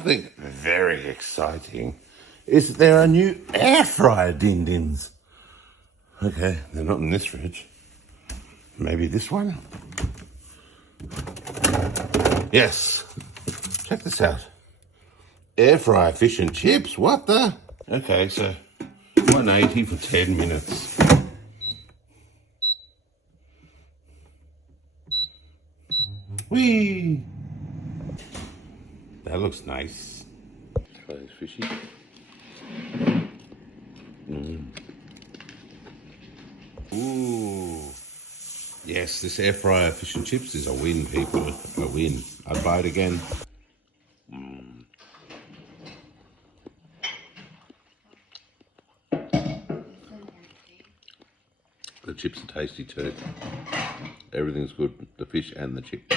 something very exciting is that there are new air fryer din-dins. Okay, they're not in this fridge. Maybe this one? Yes. Check this out. Air fryer fish and chips. What the? Okay, so 180 for 10 minutes. Whee! That looks nice. Try this fishy. Ooh. Yes, this air fryer fish and chips is a win, people. A win. I'd buy it again. The chips are tasty too. Everything's good. The fish and the chips.